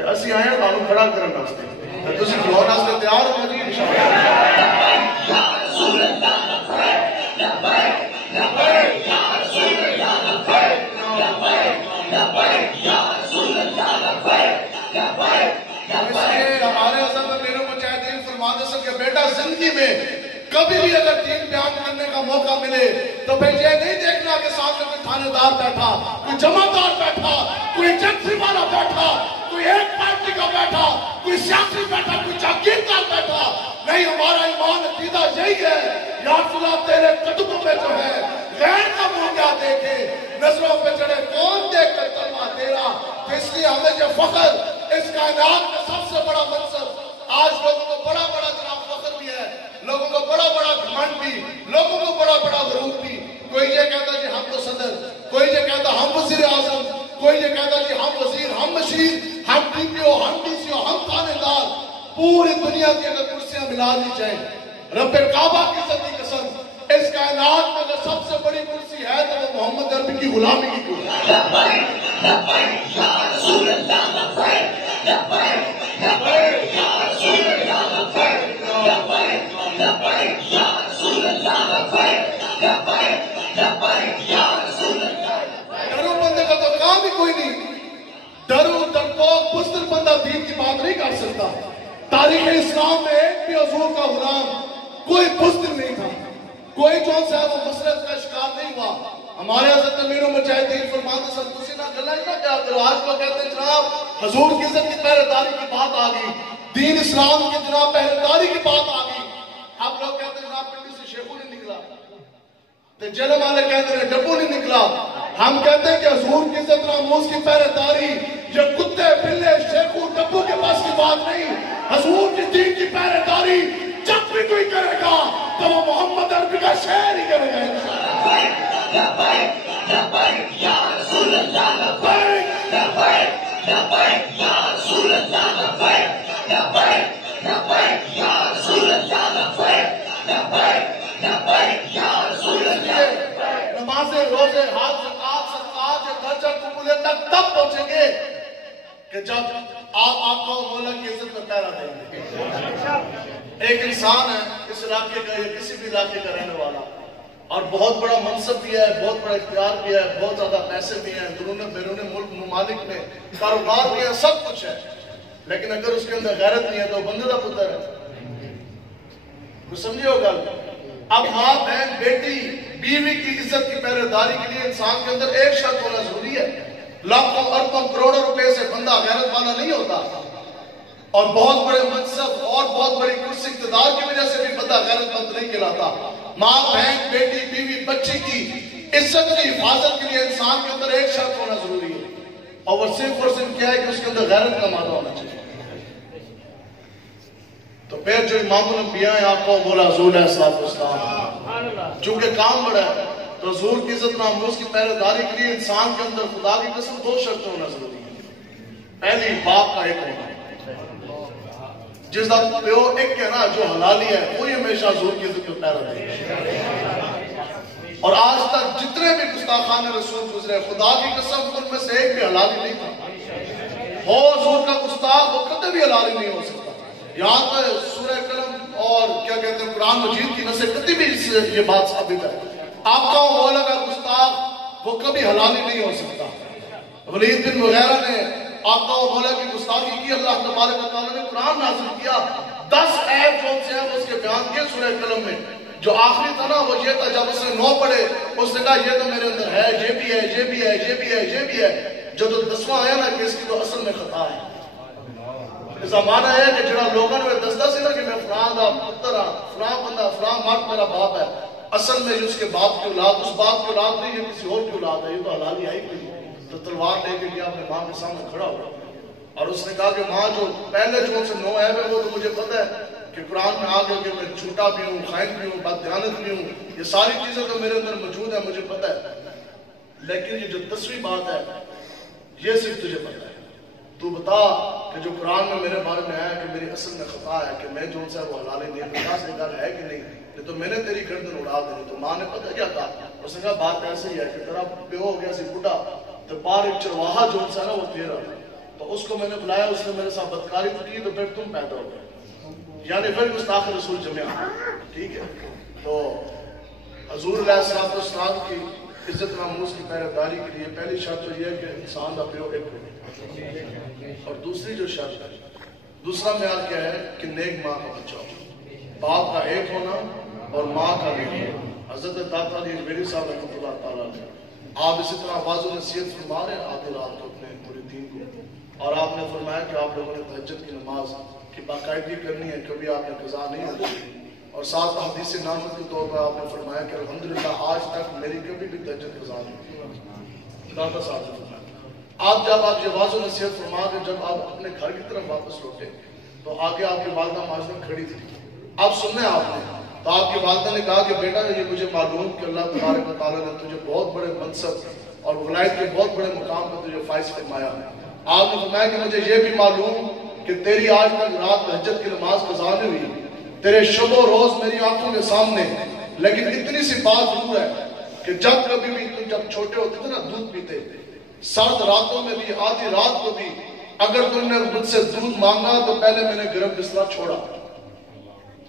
تے اسی آئے تانوں کھڑا کرن واسطے تے تسی کھلون واسطے تیار ہو جی انشاءاللہ یا رسول اللہ لبیک لبیک لبیک یا رسول اللہ لبیک لبیک لبیک یا رسول اللہ لبیک لبیک لبیک ہمارے حضرت امیر المجاہدین فرماتے ہیں کہ بیٹا زندگی میں کبھی بھی اگر دین بیان کرنے کا موقع ملے تو پھر یہ نہیں دیکھنا کہ سامنے کوئی تھانے دار بیٹھا، کوئی جمعدار بیٹھا، کوئی ایجنسی والا بیٹھا، کوئی ایک پارٹی کا بیٹھا، کوئی سیاسی بیٹھا، کوئی جاگیردار بیٹھا. نہیں، ہمارا ایمان عقیدہ یہی ہے یا رسول اللہ تیرے قدموں میں جو ہے غیر کا منہ کیا دیکھے، نظروں پہ چڑھے کون دیکھ کر کلمہ تیرا. تو اس لیے ہمیں یہ فخر اس کائنات میں سب سے بڑا منصب آج لوگوں کو بڑا جناب فخر بھی ہے، لوگوں کو بڑا گھمنڈ بھی، لوگوں کو بڑا غرور بھی. کوئی یہ کہتا جی ہم تو صدر، کوئی یہ کہتا ہم وزیر اعظم، کوئی یہ کہتا جی ہم وزیر، ہم مشیر، ہم ڈی پی او، ہم ڈی سی او، ہم تھانے دار. پوری دنیا کی اگر کرسیاں ملا دی جائیں، رب کعبہ کی عزت کی قسم، اس کائنات میں اگر سب سے بڑی کرسی ہے تو وہ محمد عربی کی غلامی کی کرسی. لبیک لبیک یا رسول اللہ لبیک لبیک لبیک یا رسول اللہ لبیک لبیک لبیک یا رسول اللہ لبیک لبیک لبیک یا رسول اللہ. ڈرو بندے کا تو کام ہی کوئی نہیں. ڈرو ڈرپوک بزدل بندہ دین کی بات نہیں کر سکتا. تاریخ اسلام میں ایک بھی حضور کا غلام کوئی بزدل نہیں تھا، کوئی جو ہے وہ مسرت کا شکار نہیں ہوا. ہمارے حضرت امیر المجاہدین فرماتے ہیں تسی نہ گلا ہی نہ کیا کرو. آج کو کہتے ہیں جناب حضور کی عزت کی پہرے داری کی بات آ گئی، دین اسلام کی جناب پہرے داری کی بات آ گئی. ہم لوگ کہتے ہیں جناب پنڈی سے شیخو نہیں نکلا، تے جلم والے کہتے ہیں ڈبو نہیں نکلا. ہم کہتے ہیں کہ حضور کی عزت ناموس کی پہرے داری یہ کتے بلے شیخو ڈبو کے پاس کی بات نہیں. حضور کی دین کی پہرے داری جب بھی کوئی کرے گا تو وہ محمد عربی کا شعر ہی کرے گا. لبیک لبیک یا رسول اللہ لبیک لبیک لبیک یا رسول اللہ لبیک لبیک لبیک یا رسول اللہ لبیک لبیک لبیک یا رسول اللہ. نمازیں روزے حج زکات صدقات یہ درجہ قبولیت تک تب پہنچیں گے کہ جب آپ آقا و مولا کی عزت میں پہرا دیں گے. ایک انسان ہے اس علاقے کا یا کسی بھی علاقے کا رہنے والا اور بہت بڑا منصب بھی ہے، بہت بڑا اختیار بھی ہے، بہت زیادہ پیسے بھی ہیں، بیرون ملک ممالک میں کاروبار بھی ہے، سب کچھ ہے، لیکن اگر اس کے اندر غیرت نہیں ہے تو وہ بندے کا پتر ہے. کچھ سمجھے ہو گل؟ اب ماں بہن بیٹی بیوی کی عزت کی پہرے داری کے لیے انسان کے اندر ایک شرط ہونا ضروری ہے. لاکھوں اربوں کروڑوں روپے سے بندہ غیرت والا نہیں ہوتا، اور بہت بڑے منصب اور بہت بڑی کرسی اقتدار کی وجہ سے بھی بندہ غیرت مند نہیں کہلاتا. ماں بہن بیٹی بیوی بچی کی عزت کی حفاظت کے لیے انسان کے اندر ایک شرط ہونا ضروری ہے، اور وہ صرف کیا ہے کہ اس کے اندر غیرت کا مادہ ہونا چاہیے. تو پھر جو امام الانبیاء ہیں آپ کو بولا حضور علیہ السلام، چونکہ کام بڑا ہے تو حضور کی عزت ناموس کی پہرے داری کے لیے انسان کے اندر خدا کی قسم دو شرط ہونا ضروری ہے. پہلی باپ کا ایک ہونا، جس کا پیو ایک کہنا جو حلالی ہے وہی ہمیشہ حضور کی عزت کو پہرا دے. اور آج تک جتنے بھی گستاخان رسول گزرے خدا کی قسم ان میں سے ایک بھی حلالی نہیں تھا. ہو حضور کا گستاخ وہ کبھی بھی حلالی نہیں ہو سکتا. یہاں تک سورہ قلم اور کیا کہتے ہیں قرآن مجید کی نص کبھی بھی یہ بات ثابت ہے. آپ کا مولا کا گستاخ وہ کبھی حلالی نہیں ہو سکتا. ولید بن مغیرہ نے آقا و مولا کی گستاخی کی، اللہ تبارک و تعالیٰ نے قرآن نازل کیا. 10 عیب کون سے ہیں وہ اس کے بیان کیے سورہ قلم میں. جو آخری تھا نا وہ یہ تھا جب اس نے 9 پڑھے اس نے کہا یہ تو میرے اندر ہے، یہ بھی ہے، یہ بھی ہے، یہ بھی ہے، یہ بھی ہے. جو 10واں آیا نا کہ اس کی تو اصل میں خطا ہے. زمانہ ہے کہ جڑا لوگوں نے دستا سی نا کہ میں فلان دا پتر ہاں، فلان بندہ فلان مرد میرا باپ ہے، اصل میں اس کے باپ کی اولاد اس باپ کی اولاد نہیں، یہ کسی اور کی اولاد ہے، یہ تو حلالی آئی کوئی. تو تلوار لے کے گیا اپنے ماں کے سامنے کھڑا ہوا اور اس نے کہا کہ ماں جو پہلے جو ان سے 9 عیب ہے وہ تو مجھے پتہ ہے کہ قرآن میں آ گیا کہ میں جھوٹا بھی ہوں، خائن بھی ہوں، بددیانت بھی ہوں، یہ ساری چیزیں تو میرے اندر موجود ہیں، مجھے پتہ ہے. لیکن یہ جو 10ویں بات ہے یہ صرف تجھے پتہ ہے. تو بتا کہ جو قرآن میں میرے بارے میں آیا کہ میری اصل میں خطا ہے کہ میں جو ان سے وہ حلال نہیں ہے، سے گل ہے کہ نہیں، یہ تو میں نے تیری گردن اڑا دینی. تو ماں نے پتہ کیا کہا، اس نے کہا بات ایسے ہی ہے کہ تیرا پیو ہو گیا سی بڑھا تو باہر ایک چرواہا جو انسان ہے وہ تیرا. تو اس کو میں نے بلایا، اس نے میرے ساتھ بدکاری کی، تو پھر تم پیدا ہو گئے، یعنی پھر گستاخ رسول جمعہ، ٹھیک ہے؟ تو حضور علیہ السلام کی عزت ناموس کی پہرےداری کے لیے پہلی شرط تو یہ ہے کہ انسان کا پیو ایک ہو، اور دوسری جو شرط ہے، دوسرا معیار کیا ہے کہ نیک ماں کا بچہ ہو، باپ کا ایک ہونا اور ماں کا ایک ہونا۔ حضرت داتا علی میری صاحب رحمۃ اللہ تعالیٰ نے آپ اسی طرح واضح نصیحت فرما رہے ہیں آدھی رات کو اپنے پورے دین کو، اور آپ نے فرمایا کہ آپ لوگوں نے تہجد کی نماز کی باقاعدگی کرنی ہے، کبھی آپ نے قضا نہیں ہوتی، اور ساتھ حدیث نامت کے طور پر آپ نے فرمایا کہ الحمدللہ آج تک میری کبھی بھی تہجد قضا نہیں ہوئی۔ داتا صاحب نے فرمایا آپ جب آپ یہ واضح نصیحت فرما کے جب آپ اپنے گھر کی طرف واپس لوٹے تو آگے آپ کی والدہ ماجدہ کھڑی تھی، آپ سننے آپ نے، تو آپ کی والدہ نے کہا کہ بیٹا یہ مجھے معلوم کہ اللہ تبارک و تعالیٰ نے تجھے بہت بڑے منصب اور ولایت کے بہت بڑے مقام پر تجھے فائز فرمایا، آپ نے فرمایا کہ مجھے یہ بھی معلوم کہ تیری آج تک رات تہجد کی نماز قضا نہیں ہوئی، تیرے شب و روز میری آنکھوں کے سامنے، لیکن اتنی سی بات ضرور ہے کہ جب کبھی بھی تم جب چھوٹے ہوتے تھے نا دودھ پیتے، سرد راتوں میں بھی آدھی رات کو بھی اگر تم نے مجھ سے دودھ مانگا تو پہلے میں نے گرم بستر چھوڑا،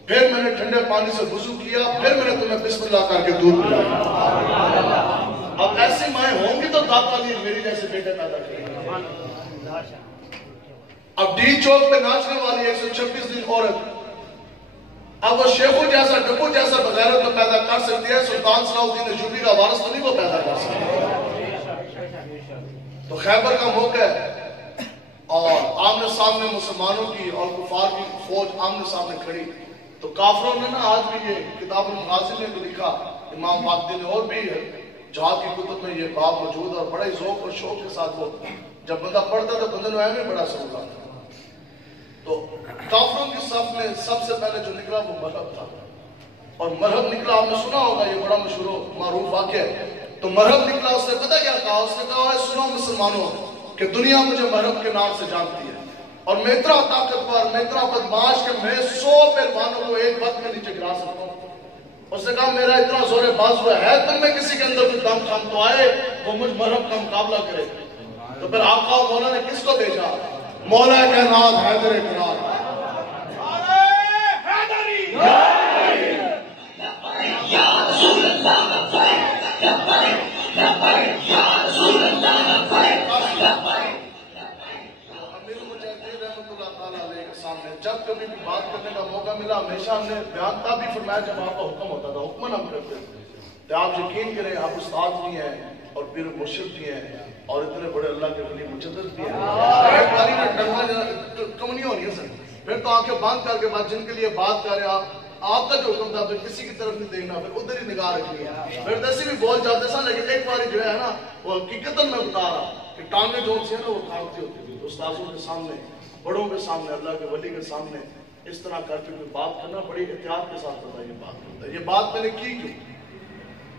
پھر میں نے ٹھنڈے پانی سے وضو کیا، پھر میں نے تمہیں بسم اللہ کر کے دودھ پلایا۔ اب ایسی مائیں ہوں گی تو داتا علی میری جیسے بیٹے پیدا کریں گے۔ اب ڈی چوک پہ ناچنے والی 126 دن عورت اب وہ شیخو جیسا ڈبو جیسا بغیرت میں پیدا کر سکتی ہے، سلطان صلاح الدین ایوبی کا وارث تو نہیں وہ پیدا کر سکتی۔ تو خیبر کا موقع ہے اور آمنے سامنے مسلمانوں کی اور کفار کی فوج آمنے سامنے کھڑی، تو کافروں نے نا آج بھی یہ کتاب المغازی میں بھی لکھا، امام باقری نے اور بھی جہاد کی کتب میں یہ باب موجود، اور بڑے ذوق اور شوق کے ساتھ وہ جب بندہ پڑھتا تو بندے نوائے میں بڑا سر تھا۔ تو کافروں کی صف میں سب سے پہلے جو نکلا وہ مرہب تھا، اور مرہب نکلا، آپ نے سنا ہوگا یہ بڑا مشہور و معروف واقعہ ہے۔ تو مرہب نکلا، اس نے پتہ کیا کہا؟ اس نے کہا سنو مسلمانوں کہ دنیا مجھے مرہب کے نام سے جانتی ہے، اور میں اتنا طاقتور، میں اتنا بدماش کہ میں 100 پہلوانوں کو ایک وقت میں نیچے گرا سکتا ہوں۔ اس نے کہا میرا اتنا زور بازو ہے تم میں کسی کے اندر کوئی دم خم تو آئے وہ مجھ مرہب کا مقابلہ کرے۔ تو پھر آقا و مولا نے کس کو بھیجا؟ مولا کائنات حیدر کرار۔ جب کبھی بھی بات کرنے کا موقع ملا ہمیشہ ہم نے بیان تب بھی فرمایا جب آپ کا حکم ہوتا تھا، حکم ہم کرتے تھے۔ آپ یقین کریں آپ استاد بھی ہیں اور پھر مرشد بھی ہیں اور اتنے بڑے اللہ کے ولی مجدد بھی ہیں، ایک باری میں ڈرنا کم نہیں ہو رہی ہے سر، پھر تو آنکھیں بند کر کے بعد جن کے لیے بات کر رہے ہیں آپ کا جو حکم تھا پھر کسی کی طرف نہیں دیکھنا، پھر ادھر ہی نگاہ رکھنی ہے، پھر دسی بھی بول جاتے سن، لیکن ایک باری جو ہے نا وہ حقیقتاً میں بتا رہا کہ ٹانگیں جو سی ہیں نا وہ کھانکتی ہوتی تھی، تو استاذوں کے سامنے، بڑوں کے سامنے، اللہ کے ولی کے سامنے اس طرح کر کے کوئی بات کرنا بڑی احتیاط کے ساتھ ہوتا ہے۔ یہ بات کرتا ہے، یہ بات میں نے کی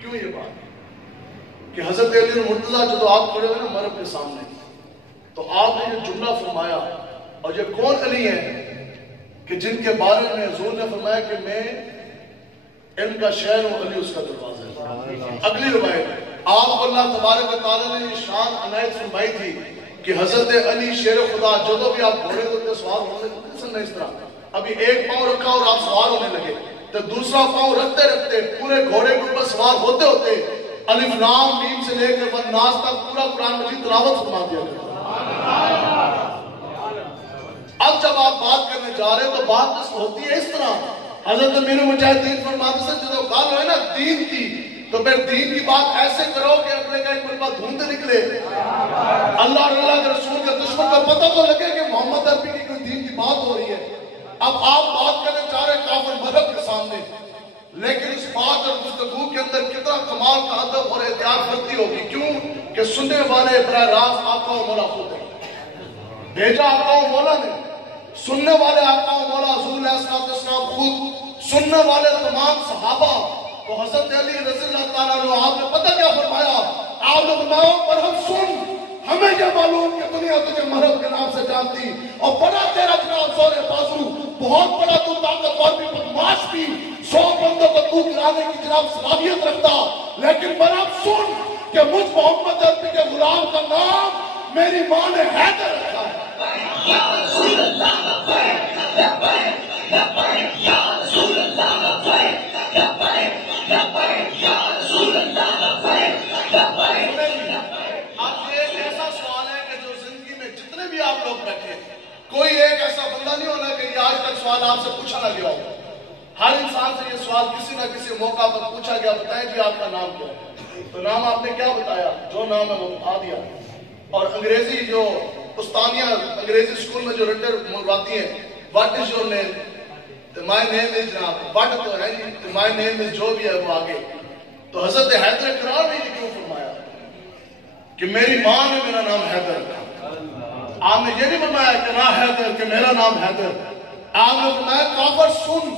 کیوں یہ بات کہ حضرت علی مرتضیٰ جب آپ کھڑے ہوئے نا مرب کے سامنے تو آپ نے یہ جملہ فرمایا، اور یہ کون علی ہیں کہ جن کے بارے میں حضور نے فرمایا کہ میں ان کا شہر ہوں، علی اس کا دروازہ ہے۔ اگلی روایت آپ کو اللہ تبارک و تعالیٰ نے یہ شان عنایت فرمائی تھی کہ حضرت علی شیر خدا جدو بھی آپ گھوڑے کے سوار ہونے سن اس طرح ابھی ایک پاؤں رکھا اور آپ سوار ہونے لگے تو دوسرا پاؤں رکھتے رکھتے پورے گھوڑے کے اوپر سوار ہوتے ہوتے الف لام میم سے لے کر والناس تک پورا قرآن مجید تلاوت فرما دیا کرتا۔ اب جب آپ بات کرنے جا رہے ہیں تو بات ہوتی ہے اس طرح، حضرت امیر مجاہدین فرماتے ہیں جب گل ہے نا دین کی تو پھر دین کی بات ایسے کرو کہ اپنے کا ایک مرتبہ دھوند نکلے، اللہ اور اللہ کے رسول کے دشمن کو پتہ تو لگے کہ محمد عربی کی کوئی دین کی بات ہو رہی ہے۔ اب آپ بات کرنے چاہ رہے کافر مذہب کے سامنے، لیکن اس بات اور گفتگو کے اندر کتنا کمال کا ادب اور احتیاط برتی ہوگی، کیوں کہ سننے والے براہ راست آقا و مولا خود ہیں، بھیجا آقا و مولا نے، سننے والے آقا و مولا حضور علیہ السلام خود، سننے والے تمام صحابہ، تو حضرت علی رضی اللہ تعالیٰ عنہ آپ نے پتہ کیا فرمایا؟ آپ نے فرمایا مرحب سن، ہمیں یہ معلوم کہ دنیا تجھے مرحب کے نام سے جانتی، اور بڑا تیرا جناب زور بازو، بہت بڑا تو طاقتور بھی بدماش بھی، 100 بندوں کو تو گرانے کی جناب صلاحیت رکھتا، لیکن مرحب سن کہ مجھ محمد عربی کے غلام کا نام میری ماں نے حیدر رکھا ہے۔ کوئی ایک ایسا بندہ نہیں ہونا کہ یہ آج تک سوال آپ سے پوچھا نہ گیا ہو. ہر انسان سے یہ سوال کسی نہ کسی موقع پر پوچھا گیا, بتائیں جی آپ کا نام کیا ہے؟ تو نام آپ نے کیا بتایا؟ جو نام ہے وہ بتا دیا. اور انگریزی جو استانیہ انگریزی اسکول میں جو رٹر منگواتی ہیں, واٹ از یور نیم؟ تو مائی نیم از, جناب واٹ تو ہے جی, تو مائی نیم از جو بھی ہے وہ آگے. تو حضرت حیدر کرار نے یہ کیوں فرمایا کہ میری ماں نے میرا نام حیدر رکھا؟ آپ نے یہ نہیں فرمایا کہ نہ حیدر کہ میرا نام حیدر. آپ نے فرمایا کافر سن,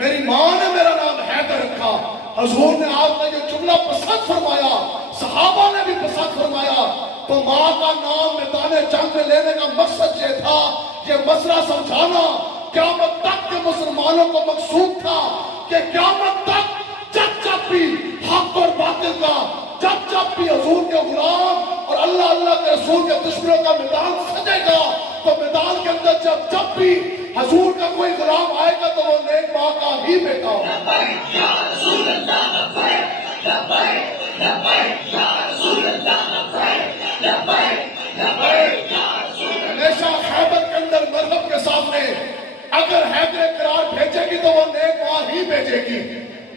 میری ماں نے میرا نام حیدر رکھا. حضور نے آپ کا یہ جملہ پسند فرمایا, صحابہ نے بھی پسند فرمایا. تو ماں کا نام میدان جنگ میں لینے کا مقصد یہ تھا, یہ مسئلہ سمجھانا قیامت تک کے مسلمانوں کو مقصود تھا کہ قیامت تک جب بھی حق اور باطل کا, جب بھی حضور کے غلام اور اللہ اللہ کے رسول کے دشمنوں کا میدان سجے گا, تو میدان کے اندر جب بھی حضور کا کوئی غلام آئے گا تو وہ نیک ماں کا ہی بیٹا ہوگا. ہمیشہ خیبر کے اندر مذہب کے سامنے اگر حیدر کرار بھیجے گی تو وہ نیک ماں ہی بھیجے گی.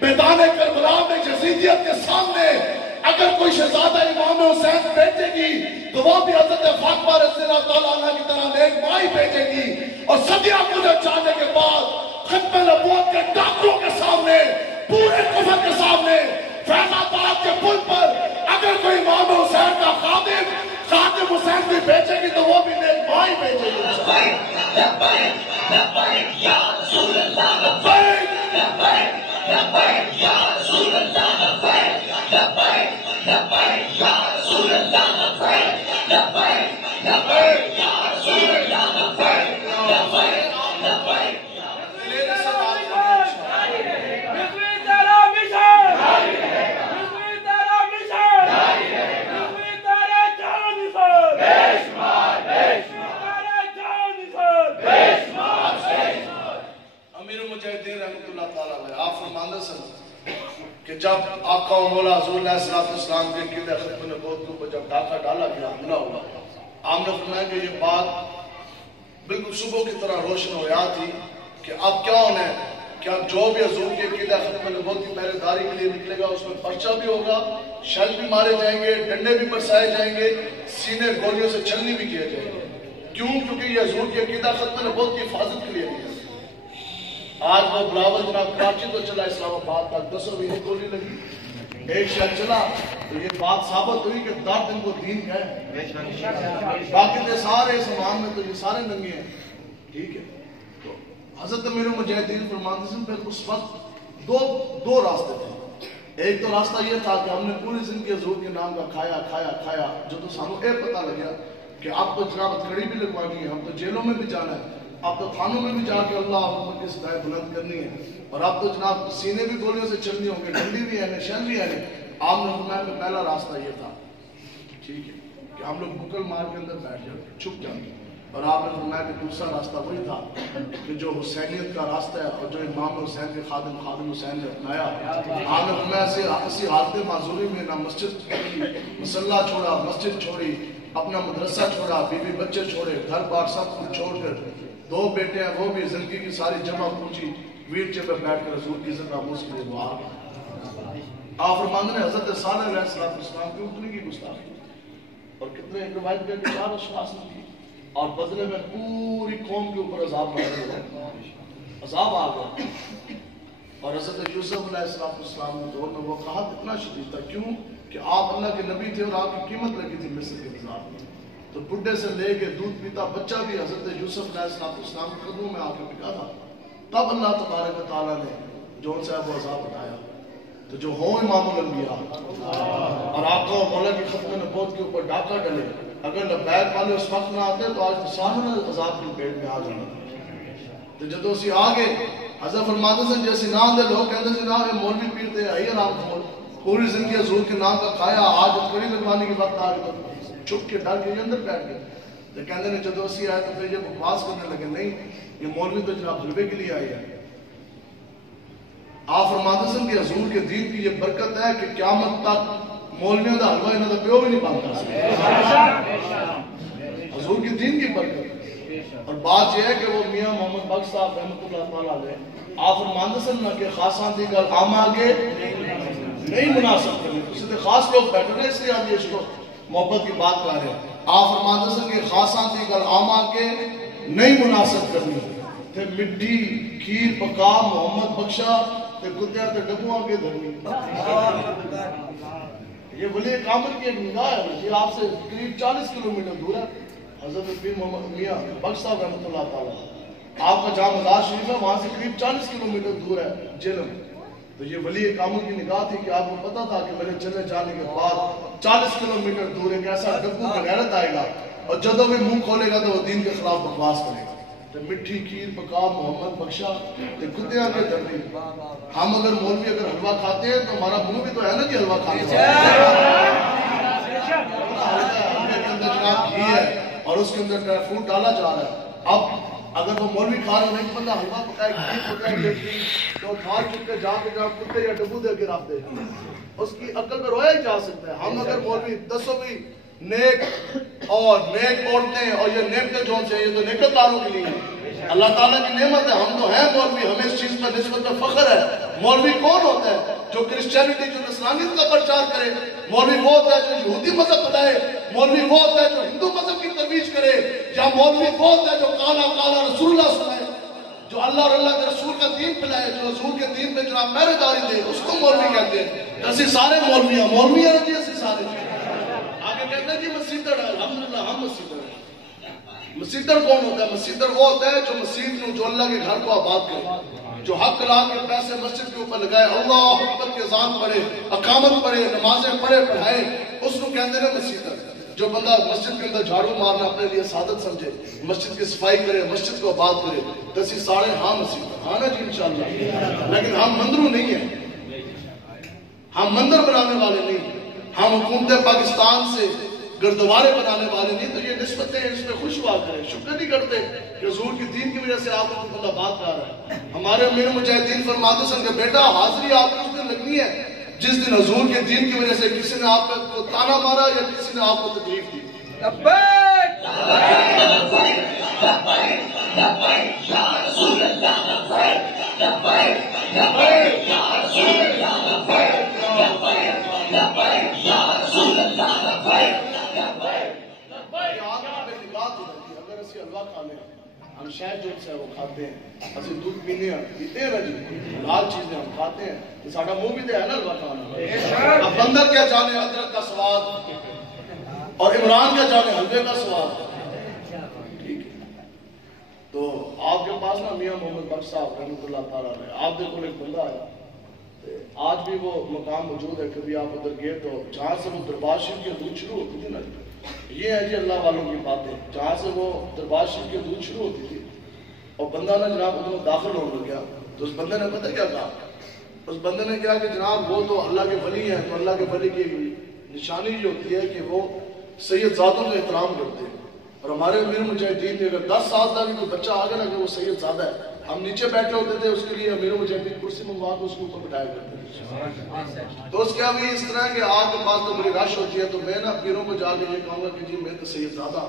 میدان کربلا میں یزیدیت کے سامنے اگر کوئی شہزادہ امام حسین بھیجے گی تو وہ بھی حضرت فاطمہ رضی اللہ تعالیٰ عنہ کی طرح نیک ماں ہی بھیجے گی. اور صدیہ گزر جانے کے بعد ختم نبوت کے ڈاکٹروں کے سامنے, پورے کفر کے سامنے, فیض آباد کے پل پر اگر کوئی امام حسین کا خادم حسین بھی بھیجے گی تو وہ بھی نیک ماں ہی بھیجے گی. یا رسول اللہ لبیک, لبیک یا رسول اللہ لبیک, لبیک لبیک یا رسول اللہ لبیک, لبیک لبیک یا رسول اللہ لبیک, لبیک لبیک. کہ جب آقا و مولا حضور علیہ السلام کے قلعہ ختم نبوت کے اوپر جب ڈاکہ ڈالا گیا, حملہ ہوا, آپ نے فرمایا کہ یہ بات بالکل صبح کی طرح روشن ہو رہا تھی کہ اب کیا ہونا ہے, کہ اب جو بھی حضور کے قلعہ ختم نبوت کی پہلے داری کے لیے نکلے گا اس میں پرچہ بھی ہوگا, شل بھی مارے جائیں گے, ڈنڈے بھی برسائے جائیں گے, سینے گولیوں سے چھلنی بھی کیے جائیں گے. کیوں؟ کیونکہ یہ حضور کے قلعہ ختم نبوت کی حفاظت کے لیے نہیں. آج وہ بلاول جناب کراچی تو چلا اسلام آباد تک 10 بھی ایک گولی لگی, ایک شہر چلا, تو یہ بات ثابت ہوئی کہ درد ان کو دین ہے. باقی کے سارے سامان میں تو یہ سارے ننگے ہیں. ٹھیک ہے, تو حضرت امیر المجاہدین فرماتے ہیں پھر اس وقت دو راستے تھے. ایک تو راستہ یہ تھا کہ ہم نے پوری زندگی حضور کے نام کا کھایا, جو تو سانوں پتہ لگا کہ اب تو جناب کڑی بھی لگوانی ہے, ہم تو جیلوں میں بھی جانا ہے, اب تو تھانوں میں بھی جا کے اللہ حکومت کی صدائیں بلند کرنی ہے, اور اب تو جناب سینے بھی گولیوں سے چلنی ہوں گے, ڈنڈی بھی ہے, نشان بھی ہے. آپ نے فرمایا کہ پہلا راستہ یہ تھا, ٹھیک ہے, کہ ہم لوگ بکل مار کے اندر بیٹھ جاتے, چھپ جاتے. اور آپ نے فرمایا کہ دوسرا راستہ وہی تھا کہ جو حسینیت کا راستہ ہے اور جو امام حسین کے خادم حسین نے اپنایا. آپ نے فرمایا اسی حالت معذوری میں نہ مسجد مسلح چھوڑا, مسجد چھوڑی, اپنا مدرسہ چھوڑا, بیوی بچے چھوڑے, گھر بار سب کچھ چھوڑ کر 2 بیٹے ہیں وہ بھی زندگی کی ساری جمع پوچھی ویل چیئر پہ بیٹھ کر حضور کی عزت ناموس کے لیے دعا. آپ فرماتے ہیں حضرت صالح علیہ السلام کی اتنی کی گستاخی, اور کتنے ایک روایت کے 4 اشخاص نے کی, اور بدلے میں پوری قوم کے اوپر عذاب آ گیا. اور حضرت یوسف علیہ السلام کے دور میں وہ قحط اتنا شدید تھا. کیوں؟ کہ آپ اللہ کے نبی تھے اور آپ کی قیمت لگی تھی مصر کے بازار میں. تو بڈھے سے لے کے دودھ پیتا بچہ بھی حضرت یوسف علیہ السلام کے قدموں میں آ کے بکا تھا. تب اللہ تبارک و تعالیٰ نے جو ان سے وہ عذاب بتایا. تو جو ہوں امام الانبیاء اور آپ کو مولا کی ختم نبوت کے اوپر ڈاکہ ڈلے, اگر لبیک والے اس وقت نہ آتے تو آج سامنے عذاب کی پیٹ میں آ جانا. تو جدو اسی آگے حضرت فرماتے ہیں جیسے نام دے لوگ کہتے ہیں نام مولوی پیرتے آئیے نام مول, پوری زندگی حضور کے نام کا کھایا, آج کڑی لگوانے کی وقت آ گئی, چھپ کے ڈر کے اندر بیٹھ گئے. تو کہتے ہیں جب اسی آئے تو پھر یہ بکواس کرنے لگے نہیں یہ مولوی تو جناب حلوے کے لیے آئی ہے. آپ فرماتے ہیں کہ حضور کے دین کی یہ برکت ہے کہ قیامت تک مولویوں کا حلوہ انہوں نے پیو بھی نہیں پاتا. حضور کے دین کی برکت. اور بات یہ ہے کہ وہ میاں محمد بخش صاحب رحمۃ اللہ تعالیٰ علیہ آپ فرماتے ہیں کہ خاصاں دی گل عام آگے نہیں مناسب کرنی. اس سے خاص لوگ بیٹھے ہیں اس لیے ہم یہ محبت کی بات کر رہے ہیں. آپ فرماتے ہیں کہ خاصاں دی گل عام آگے نہیں مناسب کرنی. تے مٹی کھیر پکا محمد بخشا تے کتیاں تے ڈبوں آگے دھرنی. یہ ولی کامل کی ایک نگاہ ہے. یہ آپ سے قریب 40 کلومیٹر دور ہے. حضرت پیر محمد میاں بخش صاحب رحمۃ اللہ تعالیٰ آپ کا جہاں مزار شریف ہے وہاں سے قریب 40 کلومیٹر دور ہے جہلم. تو یہ ولی کامل کی نگاہ تھی کہ آپ کو پتا تھا کہ میرے چلے جانے کے بعد 40 کلومیٹر دور ایک ایسا ڈبو غیرت آئے گا اور جدو بھی منہ کھولے گا تو وہ دین کے خلاف بکواس کرے گا. تو مٹھی کھیر پکا محمد بخشا تے کتیاں کے دھرنی. ہم اگر مولوی اگر حلوہ کھاتے ہیں تو ہمارا منہ بھی تو ہے نا کہ حلوہ کھانے گھی ہے اور اس کے اندر ڈرائی فروٹ ڈالا جا رہا ہے. اب اگر وہ مولوی کھا رہا ہے ایک بندہ حلوہ پکائے گھی پکائے تو کھا چکے جا کے جا کتے یا ڈبو دے کے رکھ دے اس کی عقل پہ رویا ہی جا سکتا ہے. ہم اگر مولوی دسو بھی نیک اور نیک عورتیں اور یہ نیک کے جون سے یہ تو نیک کاروں کے لیے اللہ تعالیٰ کی نعمت ہے. ہم تو ہیں مولوی ہمیں اس چیز پر نسبت میں فخر ہے. مولوی کون ہوتا ہے جو کرسچینٹی جو نصرانیت کا پرچار کرے. مولوی وہ ہوتا ہے جو یہودی مذہب بتائے. مولوی وہ ہوتا ہے جو ہندو مذہب کی ترویج کرے. یا مولوی وہ ہوتا ہے جو کالا کالا رسول اللہ سنائے جو اللہ اور اللہ کے رسول کا دین پھیلائے جو رسول کے دین پہ جناب پہرے داری دے اس کو مولوی کہتے ہیں. اسی سارے مولوی ہیں جی اسی سارے آگے کہتے ہیں جی مسیدر ہے. الحمدللہ ہم مسیدر ہیں. مسیدر کون ہوتا ہے؟ مسیدر وہ ہوتا ہے جو مسجد میں جو اللہ کے گھر کو آباد کرے جو حق لا کے پیسے مسجد کے اوپر لگائے اللہ اکبر کے اذان پڑھے اقامت پڑھے نمازیں پڑھے پڑھائے اس کو کہتے ہیں مسیدر. جو بندہ مسجد کے اندر جھاڑو مارنا اپنے لیے سعادت سمجھے مسجد کی صفائی کرے مسجد کو آباد کرے دسی ساڑھے ہاں مسجد ہاں نا جی انشاءاللہ. لیکن ہم مندروں نہیں ہیں. ہم مندر بنانے والے نہیں. ہم حکومت پاکستان سے گردوارے بنانے والے نہیں. تو یہ نسبتیں اس میں خوش ہوا کریں شکر نہیں کرتے کہ حضور کی دین کی وجہ سے آپ کو بندہ بات کر رہا ہے. ہمارے امیر مجاہدین فرماتے ہیں کہ بیٹا حاضری آپ کو اس دن لگنی ہے جس دن حضور کے دین کی وجہ سے کسی نے آپ کو تانا مارا یا کسی نے آپ کو تکلیف دی. اگر اسی حلوہ کھانے ہم شاید جو سے وہ کھاتے ہیں اسی دودھ پینے پیتے ہیں جی لال چیزیں ہم کھاتے ہیں تو ساڑھا منہ بھی دے ہے نا حلوہ کھانا. اب بندر کیا جانے ادرک کا سواد اور عمران کیا جانے حلوے کا سواد. ٹھیک ہے تو آپ کے پاس نا میاں محمد بخش صاحب رحمۃ اللہ تعالیٰ علیہ آپ دیکھو ایک بندہ آیا آج بھی وہ مقام موجود ہے. کبھی آپ ادھر گئے تو جہاں سے وہ دربار شریف کی دودھ شروع ہوتی تھی نا یہ ہے جی اللہ والوں کی باتیں. جہاں سے وہ دربار شریف کی دودھ شروع ہوتی تھی اور بندہ نا جناب ادھر داخل ہونے گیا تو اس بندے نے پتہ کیا کہا. اس بندے نے کہا کہ جناب وہ تو اللہ کے ولی ہیں تو اللہ کے ولی کی نشانی یہ ہوتی ہے کہ وہ سید زادوں کا احترام کرتے ہیں. اور ہمارے امیر مجاہدین نے اگر 10 سال کا بھی کوئی بچہ آ گیا نا کہ وہ سید زادہ ہے ہم نیچے بیٹھے ہوتے تھے اس کے لیے امیر مجاہدین کرسی منگوا کے اس کے اوپر بٹھایا کرتے تھے. تو اس کے ابھی اس طرح کہ آپ کے پاس تو بڑی رش ہوتی ہے تو میں نا پیروں کو جا کے یہ کہوں گا کہ جی میں تو سید زادہ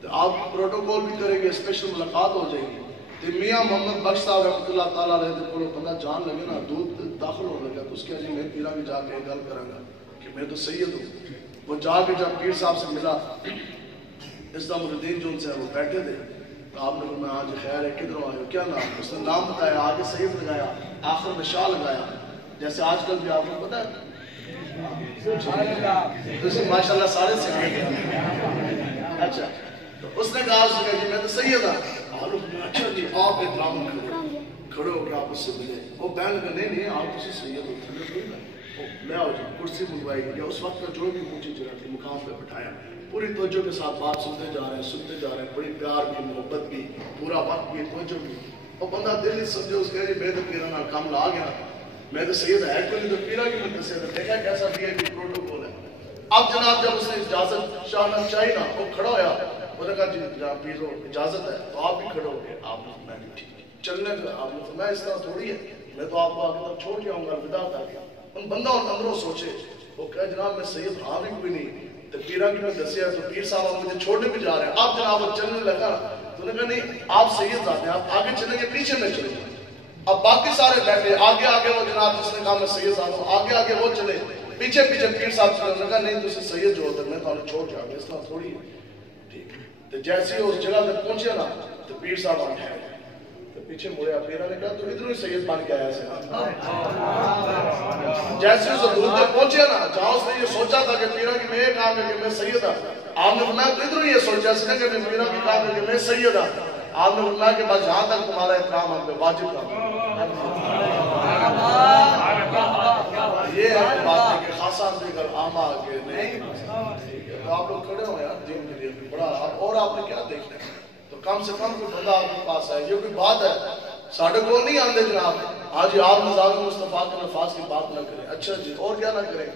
تو آپ پروٹوکول بھی کریں گے اسپیشل ملاقات ہو جائے گی. تو میاں محمد بخش صاحب رحمۃ اللہ تعالیٰ علیہ کو بندہ جان لگے نا دودھ داخل ہونے لگا تو اس کے جی میں پیرا بھی جا کے گل کروں گا کہ میں تو سید ہوں. وہ جا کے جب پیر صاحب سے ملا اسلام الدین جو ان سے وہ بیٹھے تھے تو آپ نے فرمایا آج خیر ہے کدھروں آئے ہو کیا نام. اس نے نام بتایا آگے سید لگایا آخر میں شاہ لگایا جیسے آج کل بھی آپ کو پتا ہے ماشاء اللہ سارے سے آئے. اچھا تو اس نے کہا جی میں تو سید ہوں. اچھا جی آپ احترام کھڑے ہو کے آپ اس سے ملے. وہ بہن لگا نہیں آپ کسی سید ہو لے آؤ جی کرسی منگوائی یا اس وقت کا جو بھی اونچی جگہ تھی مقام پہ بٹھایا پوری توجہ کے ساتھ بات سنتے جا رہے ہیں بڑی پیار بھی محبت بھی پورا وقت بھی توجہ بھی. اور بندہ دل ہی سمجھے اس کہہ جی میں تو پیرا نال کام لا گیا میں تو سید ہے کوئی نہیں تو پیرا کی مدد سے دیکھا کیسا بھی پروٹوکول ہے. اب جناب جب اس نے اجازت شاہ نہ چاہی نا وہ کھڑا ہویا انہوں نے کہا جی جناب پیرو اجازت ہے تو آپ بھی کھڑے ہو گئے. آپ نے فرمایا نہیں ٹھیک چلنے کا. آپ نے فرمایا اس طرح تھوڑی ہے, میں تو آپ کو آگے تک چھوڑ جاؤں گا, الوداع کر دیا. ان بندہ ان اندروں سوچے, وہ کہا جناب میں سید ہاں بھی کوئی نہیں, تو پیرا کی میں دسیا تو پیر صاحب مجھے چھوڑنے بھی جا رہے ہیں. آپ جناب وہ چلنے لگا تو انہوں نے کہا نہیں آپ سید آتے ہیں, آپ آگے چلیں گے پیچھے میں چلیں گے. اب باقی سارے بیٹھے آگے آگے, وہ جناب جس نے کہا میں سید آتا ہوں آگے آگے وہ چلے, پیچھے پیچھے پیر صاحب چلے. انہوں نے کہا نہیں تجھے سید جو ہوتا ہے میں تو چھوڑ جاؤں گا, اس طرح تھوڑی ہے. ٹھیک تو جیسے اس جگہ تک پہنچے نا تو پیر صاحب آ گئے تو پیچھے مڑیا. پیرا نے کہا تو ادھر ہی سید بن کے آیا سے. جیسے اس حضور تک پہنچے نا جہاں اس نے یہ سوچا تھا کہ پیرا کی میں یہ کہا کہ میں سید ہوں, آپ نے فرمایا تو ادھر ہی یہ سوچا اس نے کہ میں پیرا کی کہا کہ میں سید ہوں. آپ نے فرمایا کہ بس جہاں تک تمہارا احترام ہم پہ واجب تھا. یہ ہے بات ہے کہ خاصا دے کر عام آگے نہیں. تو آپ لوگ کھڑے ہو یار دین کے لیے بڑا, اور آپ نے کیا دیکھنا ہے. تو کم سے کم کوئی بندہ آپ کے پاس ہے, یہ کوئی بات ہے ساڑھے کو نہیں آندے جناب. ہاں جی آپ نظام مصطفیٰ کے نفاذ کی بات نہ کریں. اچھا جی اور کیا نہ کریں.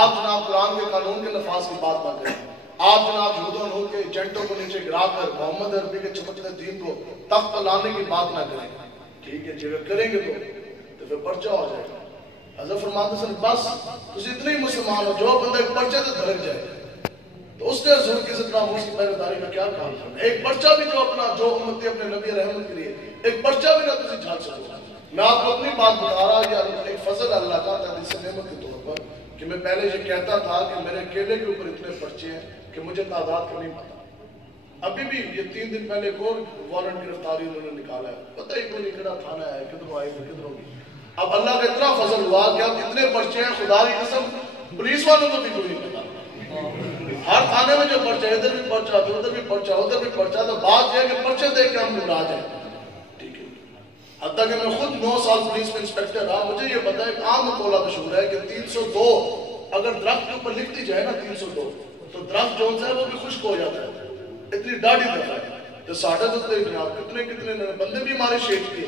آپ جناب قرآن کے قانون کے نفاذ کی بات نہ کریں. آپ جناب یہود و نور کے ایجنٹوں کو نیچے گرا کر محمد عربی کے چمکتے دین کو تخت پر لانے کی بات نہ کریں. ٹھیک ہے جی اگر کریں گے تو پھر پرچہ ہو جائے گا. حضرت فرماتے ہیں بس تسی اتنے ہی مسلمان ہو جو بندہ ایک پرچہ سے دھڑک جائے تو اس نے حضور کی عزت ناموس کی پہرے داری کا کیا کام کرنا. ایک پرچہ بھی جو اپنا جو امتی اپنے نبی رحمت کے لیے ایک پرچہ بھی نہ تسی جھال سکو. میں آپ کو اپنی بات بتا رہا کہ ایک فضل اللہ کا حدیث نعمت کے طور پر کہ میں پہلے یہ کہتا تھا کہ میرے اکیلے کے اوپر اتنے پرچے ہیں کہ مجھے تعداد کا نہیں پتا. ابھی بھی یہ 3 دن پہلے ایک اور وارنٹ گرفتاری انہوں نے نکالا ہے, پتہ ہی کوئی نہیں کہڑا تھانہ ہے کدھروں آئے گی کدھروں گی. اب اللہ کا اتنا فضل ہوا کہ اب اتنے پرچے ہیں خدا کی قسم پولیس والوں کو بھی کوئی نہیں پتا. ہر تھانے میں جو پرچہ ادھر بھی پرچہ ادھر بھی پرچہ ادھر بھی پرچہ. تو بات یہ ہے کہ پرچے دیکھ کے ہم گھبرا جائیں. ٹھیک ہے حتیٰ کہ میں خود 9 سال پولیس میں انسپیکٹر رہا, مجھے یہ پتا ہے ایک عام مقولہ مشہور ہے کہ 302 اگر درخت کے اوپر لکھ دی جائے نا 302 تو درخت جو ہے وہ بھی خشک ہو جاتا ہے. اتنی ڈاڑھی دفعہ ہے. تو ساڑھے دے جناب کتنے بندے بھی ہمارے شیخ کے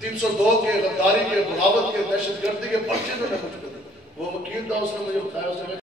302 کے غداری کے بغاوت کے دہشت گردی کے پرچے جو ہے. وہ وکیل تھا اس نے مجھے بتایا, اس نے